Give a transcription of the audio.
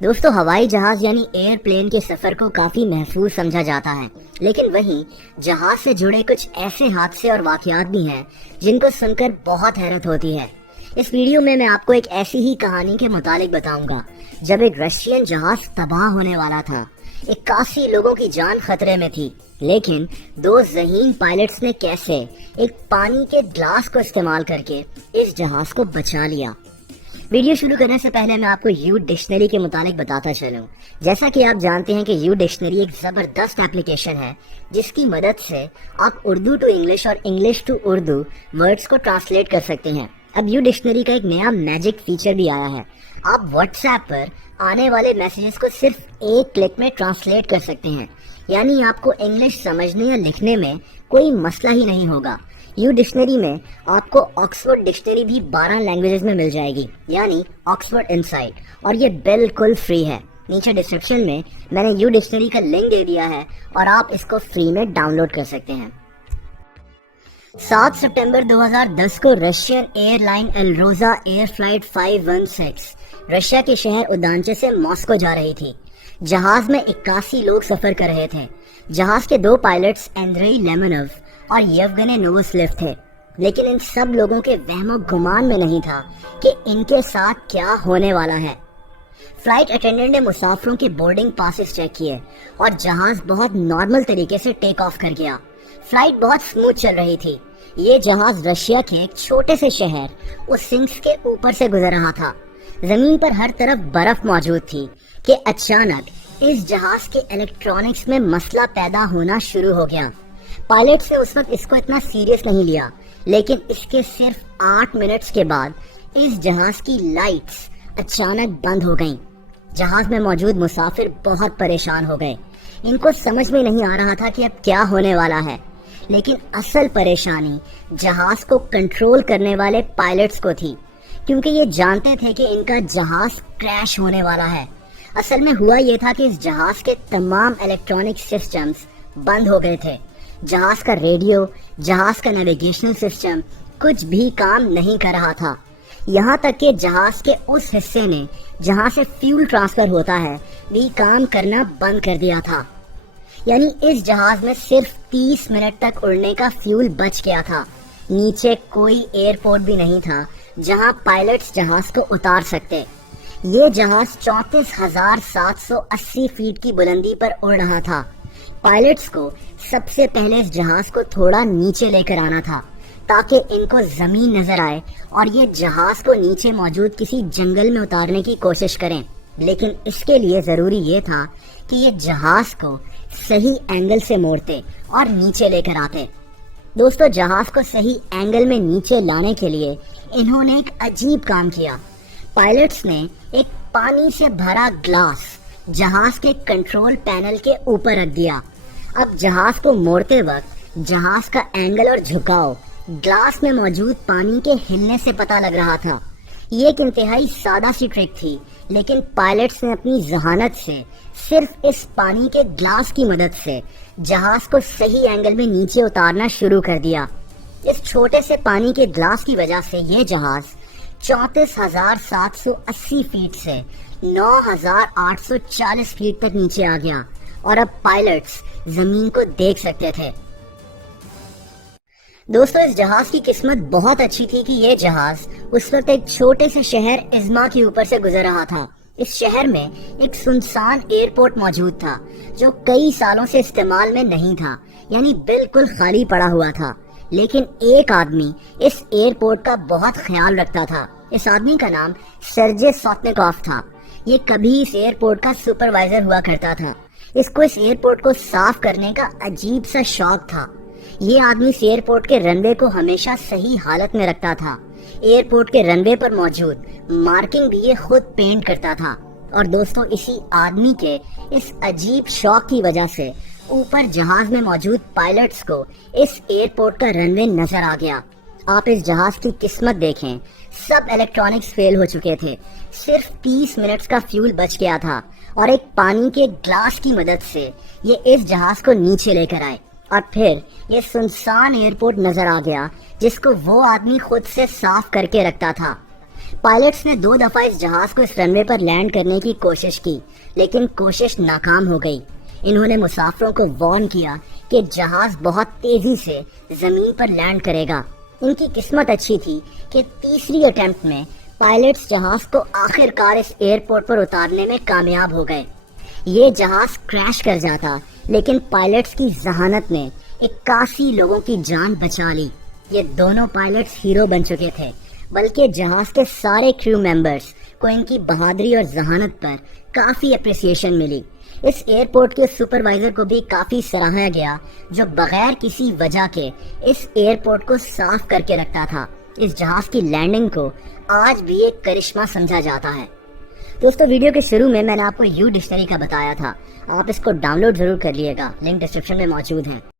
दोस्तों, हवाई जहाज यानी एयरप्लेन के सफर को काफी महफूज समझा जाता है, लेकिन वहीं जहाज से जुड़े कुछ ऐसे हादसे और वाकयात भी हैं जिनको सुनकर बहुत हैरत होती है। इस वीडियो में मैं आपको एक ऐसी ही कहानी के मुतालिक बताऊंगा जब एक रशियन जहाज तबाह होने वाला था। 81 लोगों की जान खतरे में थी, लेकिन दो ज़हीन पायलट्स ने कैसे एक पानी के ग्लास को इस्तेमाल करके इस जहाज को बचा लिया। वीडियो शुरू करने से पहले मैं आपको यू डिक्शनरी के मुतालिक बताता चलूं। जैसा कि आप जानते हैं कि यू डिक्शनरी एक ज़बरदस्त एप्लीकेशन है जिसकी मदद से आप उर्दू टू इंग्लिश और इंग्लिश टू उर्दू वर्ड्स को ट्रांसलेट कर सकते हैं। अब यू डिक्शनरी का एक नया मैजिक फीचर भी आया है। आप व्हाट्सएप पर आने वाले मैसेजेस को सिर्फ एक क्लिक में ट्रांसलेट कर सकते हैं, यानी आपको इंग्लिश समझने या लिखने में कोई मसला ही नहीं होगा। यू डिक्शनरी में आपको ऑक्सफोर्ड डिक्शनरी भी 12 लैंग्वेजेस में मिल जाएगी, यानी ऑक्सफोर्ड इनसाइट, और ये बिल्कुल फ्री है। नीचे डिस्क्रिप्शन में मैंने यू डिक्शनरी का लिंक दे दिया है और आप इसको फ्री में डाउनलोड कर सकते हैं। 7 सितंबर 2010 को Russian airline Alrosa air flight 516 Russia के शहर उदानचे से मॉस्को जा रही थी। जहाज में 81 लोग सफर कर रहे थे। जहाज के दो पायलट्स एंड्रेई लेमनोव और येवगेनी नोवोस्लिव थे, लेकिन इन सब लोगों के वहमो गुमान में नहीं था कि इनके साथ क्या होने वाला है। फ्लाइट अटेंडेंट ने मुसाफिरों के बोर्डिंग पासेस चेक किए और जहाज बहुत नॉर्मल तरीके से टेक ऑफ कर गया। फ्लाइट बहुत स्मूथ चल रही थी। ये जहाज रशिया के एक छोटे से शहर उसिंक्स के ऊपर से गुजर रहा था। जमीन पर हर तरफ बर्फ मौजूद थी कि अचानक इस जहाज के इलेक्ट्रॉनिक्स में मसला पैदा होना शुरू हो गया। पायलट्स ने उस वक्त इसको इतना सीरियस नहीं लिया, लेकिन इसके सिर्फ 8 मिनट्स के बाद इस जहाज की लाइट्स अचानक बंद हो गईं। जहाज में मौजूद मुसाफिर बहुत परेशान हो गए। इनको समझ में नहीं आ रहा था कि अब क्या होने वाला है, लेकिन असल परेशानी जहाज को कंट्रोल करने वाले पायलट्स को थी, क्योंकि ये जानते थे कि इनका जहाज क्रैश होने वाला है। असल में हुआ ये था कि इस जहाज के तमाम इलेक्ट्रॉनिक सिस्टम्स बंद हो गए थे। जहाज का रेडियो, जहाज का नेविगेशनल सिस्टम कुछ भी काम नहीं कर रहा था। यहाँ तक कि जहाज के उस हिस्से ने जहाँ से फ्यूल ट्रांसफर होता है भी काम करना बंद कर दिया था। यानी इस जहाज में सिर्फ 30 मिनट तक उड़ने का फ्यूल बच गया था। नीचे कोई एयरपोर्ट भी नहीं था जहाँ पायलट्स जहाज को उतार सकते। ये जहाज 34,780 फीट की बुलंदी पर उड़ रहा था। पायलट्स को सबसे पहले इस जहाज को थोड़ा नीचे लेकर आना था ताकि इनको जमीन नजर आए और ये जहाज को नीचे मौजूद किसी जंगल में उतारने की कोशिश करें। लेकिन इसके लिए जरूरी ये था कि ये जहाज को सही एंगल से मोड़ते और नीचे लेकर आते। दोस्तों, जहाज को सही एंगल में नीचे लाने के लिए इन्होंने एक अजीब काम किया। पायलट्स ने एक पानी से भरा ग्लास जहाज के कंट्रोल पैनल के ऊपर रख दिया। अब जहाज को मोड़ते वक्त जहाज का एंगल और झुकाव ग्लास में मौजूद पानी के हिलने से पता लग रहा था। ये एक इंतहाई सादा सी ट्रिक थी, लेकिन पायलट्स ने अपनी जहानत से सिर्फ इस पानी के ग्लास की मदद से जहाज को सही एंगल में नीचे उतारना शुरू कर दिया। इस छोटे से पानी के ग्लास की वजह से ये जहाज 34,780 फीट से 9,840 फीट तक नीचे आ गया और अब पायलट्स जमीन को देख सकते थे। दोस्तों, इस जहाज की किस्मत बहुत अच्छी थी कि ये जहाज उस वक्त एक छोटे से शहर इज़्मा के ऊपर से गुजर रहा था। इस शहर में एक सुनसान एयरपोर्ट मौजूद था जो कई सालों से इस्तेमाल में नहीं था, यानी बिल्कुल खाली पड़ा हुआ था। लेकिन एक आदमी इस एयरपोर्ट का बहुत ख्याल रखता था। इस आदमी का नाम सर्जे सोतनिकोव था। ये कभी इस एयरपोर्ट का सुपरवाइजर हुआ करता था। इसको इस एयरपोर्ट को साफ करने का अजीब सा शौक था। ये आदमी इस एयरपोर्ट के रनवे को हमेशा सही हालत में रखता था। एयरपोर्ट के रनवे पर मौजूद मार्किंग भी ये खुद पेंट करता था। और दोस्तों, इसी आदमी के इस अजीब शौक की वजह से ऊपर जहाज में मौजूद पायलट्स को इस एयरपोर्ट का रनवे नजर आ गया। आप इस जहाज की किस्मत देखें, सब इलेक्ट्रॉनिक्स फेल हो चुके थे। सिर्फ 30 मिनट का फ्यूल बच गया था और एक पानी के ग्लास की मदद से ये इस जहाज को नीचे लेकर आए और फिर ये सुनसान एयरपोर्ट नजर आ गया जिसको वो आदमी खुद से साफ करके रखता था। پائلٹس نے 2 دفعہ اس جہاز کو اس رن وے پر لینڈ کرنے کی کوشش کی، لیکن کوشش ناکام ہو گئی۔ انہوں نے مسافروں کو وارن کیا کہ جہاز بہت تیزی سے زمین پر لینڈ کرے گا۔ ان کی قسمت اچھی تھی کہ تیسری اٹیمپٹ میں پائلٹس جہاز کو آخر کار اس ایئرپورٹ پر اتارنے میں کامیاب ہو گئے۔ یہ جہاز کریش کر جاتا، لیکن پائلٹس کی ذہانت نے 81 لوگوں کی جان بچا لی۔ یہ دونوں پائلٹس ہیرو بن چکے تھے، بلکہ جہاز کے سارے کریو ممبرز کو ان کی بہادری اور ذہانت پر کافی اپریسیشن ملی۔ اس ایئرپورٹ کے سپروائزر کو بھی کافی سراہا گیا، جو بغیر کسی وجہ کے اس ایئرپورٹ کو صاف کر کے رکھتا تھا۔ اس جہاز کی لینڈنگ کو آج بھی ایک کرشمہ سمجھا جاتا ہے۔ دوستو، ویڈیو کے شروع میں نے آپ کو یو ڈکشنری کا بتایا تھا، آپ اس کو ڈاؤن لوڈ ضرور کر لیے گا، لنک ڈسکرپشن میں موجود ہے۔